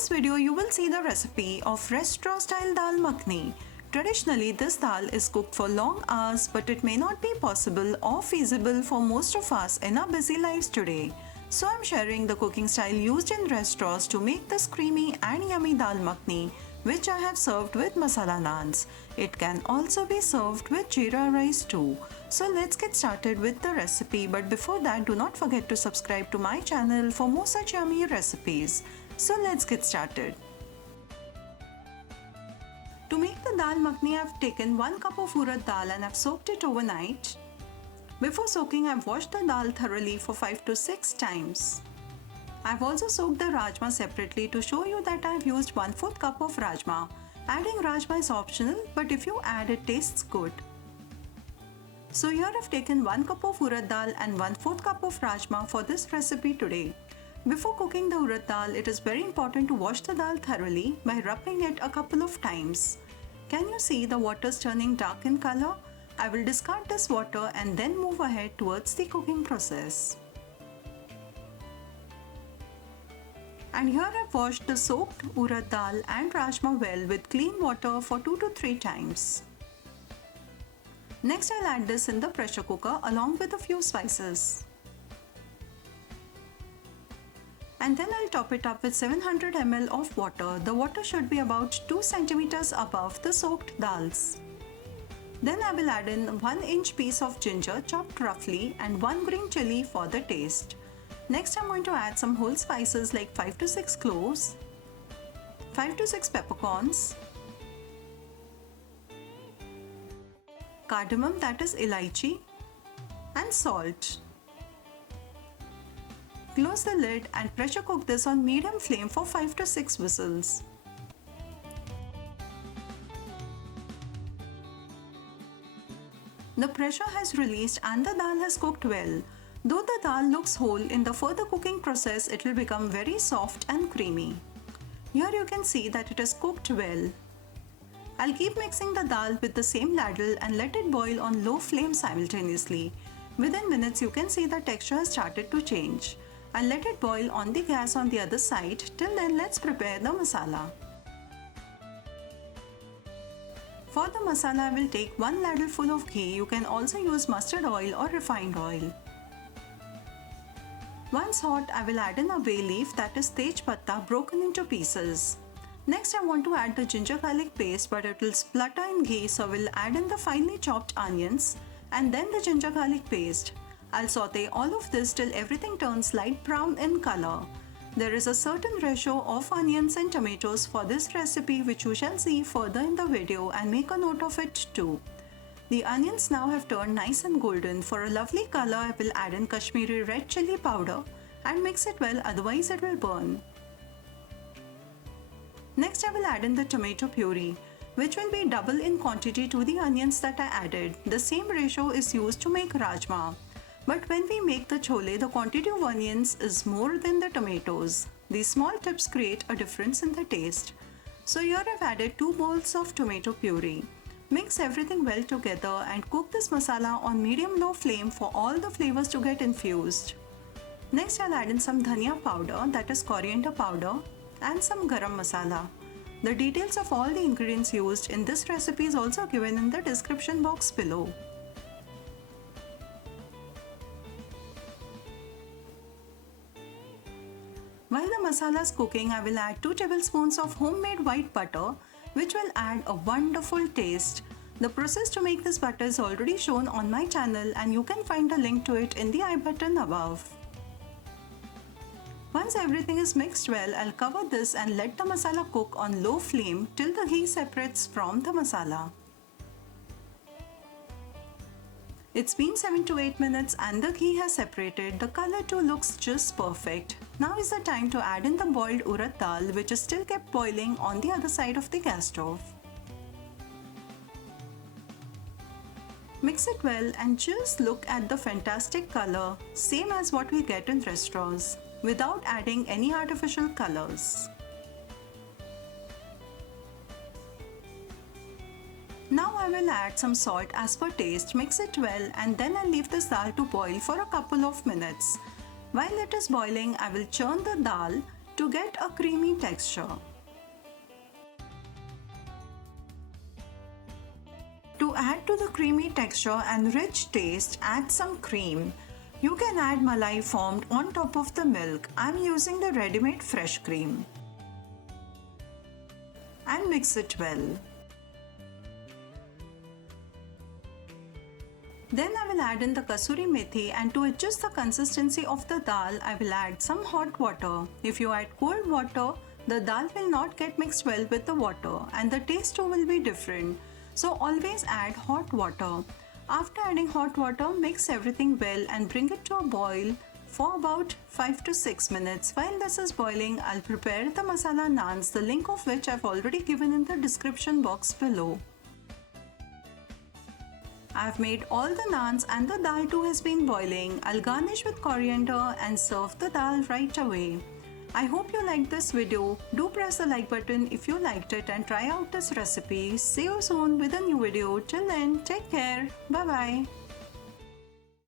this video, you will see the recipe of restaurant-style dal makhani. Traditionally, this dal is cooked for long hours, but it may not be possible or feasible for most of us in our busy lives today. So I'm sharing the cooking style used in restaurants to make this creamy and yummy dal makhani, which I have served with masala naans. It can also be served with jeera rice too. So let's get started with the recipe, but before that, do not forget to subscribe to my channel for more such yummy recipes. So let's get started. To make the dal makhani, I've taken 1 cup of urad dal and I've soaked it overnight. Before soaking, I've washed the dal thoroughly for 5 to 6 times. I've also soaked the rajma separately to show you that I've used 1/4 cup of rajma. Adding rajma is optional, but if you add it tastes good. So here I've taken 1 cup of urad dal and 1/4 cup of rajma for this recipe today. Before cooking the urad dal, it is very important to wash the dal thoroughly by rubbing it a couple of times. Can you see the water's turning dark in color? I will discard this water and then move ahead towards the cooking process. And here I've washed the soaked urad dal and rajma well with clean water for 2 to 3 times. Next, I'll add this in the pressure cooker along with a few spices. And then I'll top it up with 700 ml of water. The water should be about 2 centimeters above the soaked dals. Then I will add in 1-inch piece of ginger chopped roughly and 1 green chilli for the taste. Next, I'm going to add some whole spices like 5 to 6 cloves, 5 to 6 peppercorns, cardamom, that is elaichi, and salt. Close the lid and pressure cook this on medium flame for 5 to 6 whistles. The pressure has released and the dal has cooked well. Though the dal looks whole, in the further cooking process it will become very soft and creamy. Here you can see that it is cooked well. I'll keep mixing the dal with the same ladle and let it boil on low flame simultaneously. Within minutes you can see the texture has started to change. I'll let it boil on the gas on the other side. Till then, let's prepare the masala. For the masala, I will take 1 ladle full of ghee. You can also use mustard oil or refined oil. Once hot, I will add in a bay leaf, that is tej patta, broken into pieces. Next, I want to add the ginger garlic paste, but it will splutter in ghee, so we'll add in the finely chopped onions and then the ginger garlic paste. I'll saute all of this till everything turns light brown in color. There is a certain ratio of onions and tomatoes for this recipe, which you shall see further in the video, and make a note of it too. The onions now have turned nice and golden. For a lovely color, I will add in Kashmiri red chili powder and mix it well, otherwise it will burn. Next, I will add in the tomato puree, which will be double in quantity to the onions that I added. The same ratio is used to make rajma. But when we make the chole, the quantity of onions is more than the tomatoes. These small tips create a difference in the taste. So here I've added 2 bowls of tomato puree. Mix everything well together and cook this masala on medium-low flame for all the flavors to get infused. Next, I'll add in some dhania powder, that is coriander powder, and some garam masala. The details of all the ingredients used in this recipe is also given in the description box below. While the masala is cooking, I will add 2 tablespoons of homemade white butter, which will add a wonderful taste. The process to make this butter is already shown on my channel, and you can find a link to it in the I button above. Once everything is mixed well, I'll cover this and let the masala cook on low flame till the ghee separates from the masala. It's been 7 to 8 minutes and the ghee has separated. The color too looks just perfect. Now is the time to add in the boiled urad dal, which is still kept boiling on the other side of the gas stove. Mix it well and just look at the fantastic color, same as what we get in restaurants, without adding any artificial colors. Now I will add some salt as per taste, mix it well, and then I'll leave this dal to boil for a couple of minutes. While it is boiling, I will churn the dal to get a creamy texture. To add to the creamy texture and rich taste, add some cream. You can add malai formed on top of the milk. I'm using the ready-made fresh cream. And mix it well. Then I will add in the kasuri methi, and to adjust the consistency of the dal, I will add some hot water. If you add cold water, the dal will not get mixed well with the water and the taste too will be different. So always add hot water. After adding hot water, mix everything well and bring it to a boil for about 5 to 6 minutes. While this is boiling, I'll prepare the masala naans, the link of which I've already given in the description box below. I've made all the naans and the dal too has been boiling. I'll garnish with coriander and serve the dal right away. I hope you liked this video. Do press the like button if you liked it and try out this recipe. See you soon with a new video. Till then, take care. Bye bye.